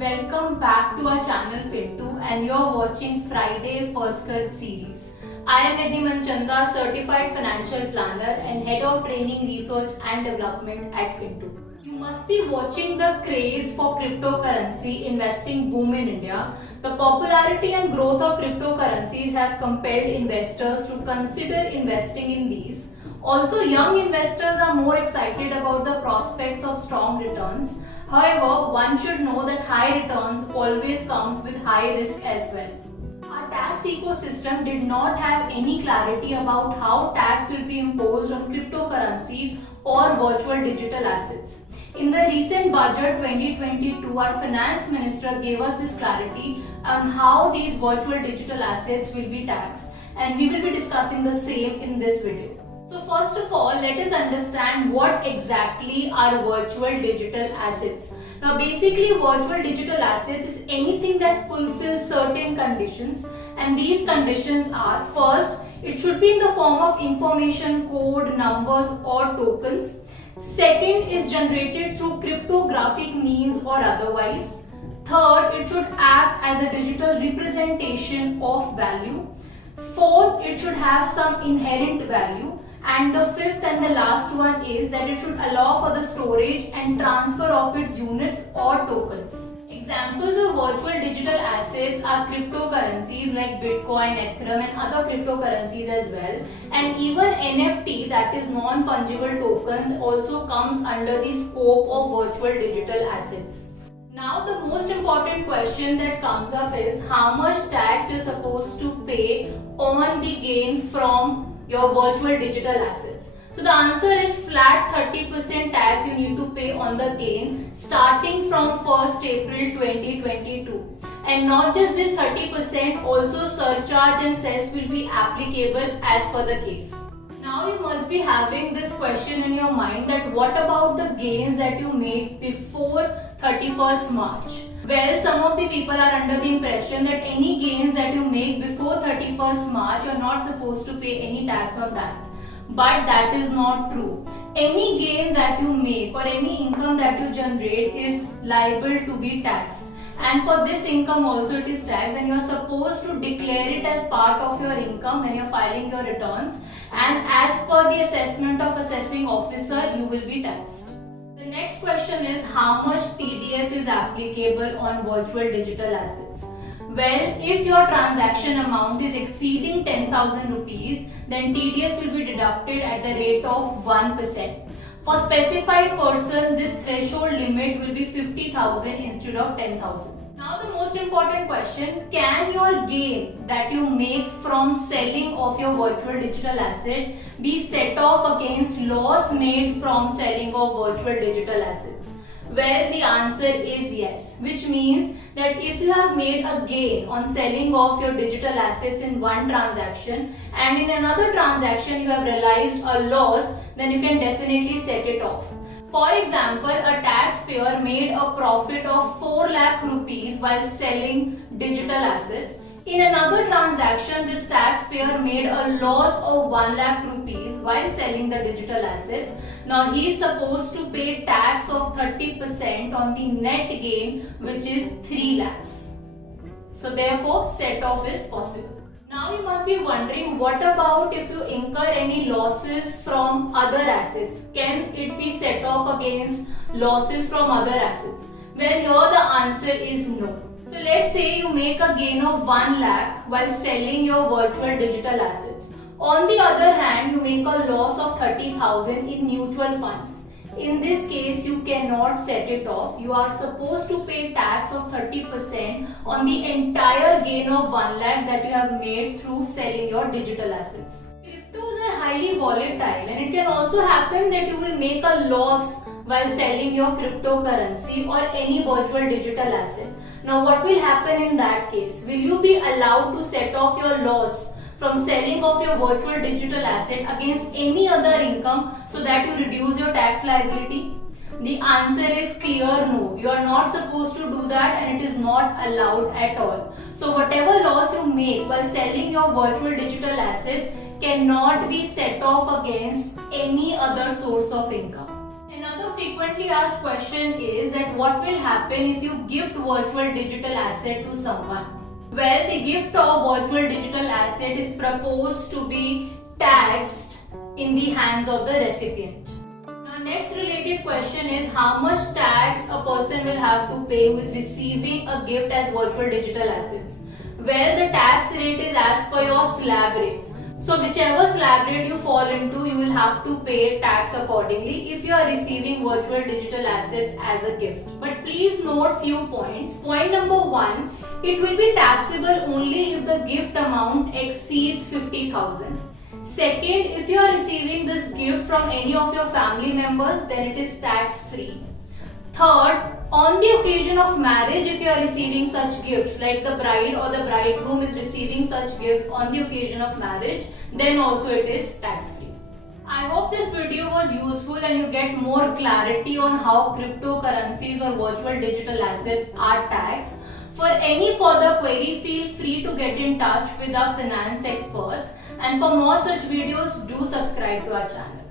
and welcome back to our channel Fin2 and you're watching Friday First Cut series. I am Nidhi Manchanda, Certified Financial Planner and Head of Training, Research and Development at Fin2. You must be watching the craze for cryptocurrency investing boom in India. The popularity and growth of cryptocurrencies have compelled investors to consider investing in these. Also, young investors are more excited about the prospects of strong returns. However, one should know that high returns always comes with high risk as well. Our tax ecosystem did not have any clarity about how tax will be imposed on cryptocurrencies or virtual digital assets. In the recent budget 2022, our finance minister gave us this clarity on how these virtual digital assets will be taxed, and we will be discussing the same in this video. So first of all, let us understand what exactly are virtual digital assets. Now basically virtual digital assets is anything that fulfills certain conditions, and these conditions are: first, it should be in the form of information, code, numbers or tokens. Second, is generated through cryptographic means or otherwise. Third, it should act as a digital representation of value. Fourth, it should have some inherent value. And the fifth and the last one is that it should allow for the storage and transfer of its units or tokens. Examples of virtual digital assets are cryptocurrencies like Bitcoin, Ethereum and other cryptocurrencies as well. And even NFT, that is non-fungible tokens, also comes under the scope of virtual digital assets. Now the most important question that comes up is how much tax you're supposed to pay on the gain from your virtual digital assets. So the answer is flat 30% tax you need to pay on the gain starting from 1st April 2022. And not just this 30%, also surcharge and cess will be applicable as per the case. Now you must be having this question in your mind that what about the gains that you made before 31st March? Well, some of the people are under the impression that any gains that you make before 31st March, you're not supposed to pay any tax on that. But that is not true. Any gain that you make or any income that you generate is liable to be taxed. And for this income also it is taxed, and you're supposed to declare it as part of your income when you're filing your returns. And as per the assessment of assessing officer, you will be taxed. The next question is how much TDS is applicable on virtual digital assets. Well, if your transaction amount is exceeding 10,000 rupees, then TDS will be deducted at the rate of 1%. For specified person, this threshold limit will be 50,000 instead of 10,000. Now the most important question, can your gain that you make from selling of your virtual digital asset be set off against loss made from selling of virtual digital assets? Well, the answer is yes, which means that if you have made a gain on selling off your digital assets in one transaction and in another transaction you have realized a loss, then you can definitely set it off. For example, a taxpayer made a profit of 4 lakh rupees while selling digital assets. In another transaction, this taxpayer made a loss of 1 lakh rupees while selling the digital assets. Now he is supposed to pay tax of 30% on the net gain, which is 3 lakhs. So therefore, set off is possible. Now you must be wondering, what about if you incur any losses from other assets? Can it be set off against losses from other assets? Well, here the answer is no. So let's say you make a gain of 1 lakh while selling your virtual digital assets. On the other hand, you make a loss of 30,000 in mutual funds. In this case, you cannot set it off. You are supposed to pay tax of 30% on the entire gain of 1 lakh that you have made through selling your digital assets. Cryptos are highly volatile, and it can also happen that you will make a loss while selling your cryptocurrency or any virtual digital asset. Now what will happen in that case? Will you be allowed to set off your loss from selling of your virtual digital asset against any other income so that you reduce your tax liability? The answer is clear no. You are not supposed to do that, and it is not allowed at all. So whatever loss you make while selling your virtual digital assets cannot be set off against any other source of income. Another frequently asked question is that what will happen if you gift virtual digital asset to someone? Well, the gift of virtual digital asset is proposed to be taxed in the hands of the recipient. Now, next related question is how much tax a person will have to pay who is receiving a gift as virtual digital assets. Well, the tax rate is as per your slab rates. So whichever slab rate you fall into, you will have to pay tax accordingly if you are receiving virtual digital assets as a gift. But please note few points. Point number 1, it will be taxable only if the gift amount exceeds 50,000. Second, if you are receiving this gift from any of your family members, then it is tax free. Third, on the occasion of marriage, if you are receiving such gifts, like the bride or the bridegroom is receiving such gifts on the occasion of marriage, then also it is tax free. I hope this video was useful and you get more clarity on how cryptocurrencies or virtual digital assets are taxed. For any further query, feel free to get in touch with our finance experts. And for more such videos, do subscribe to our channel.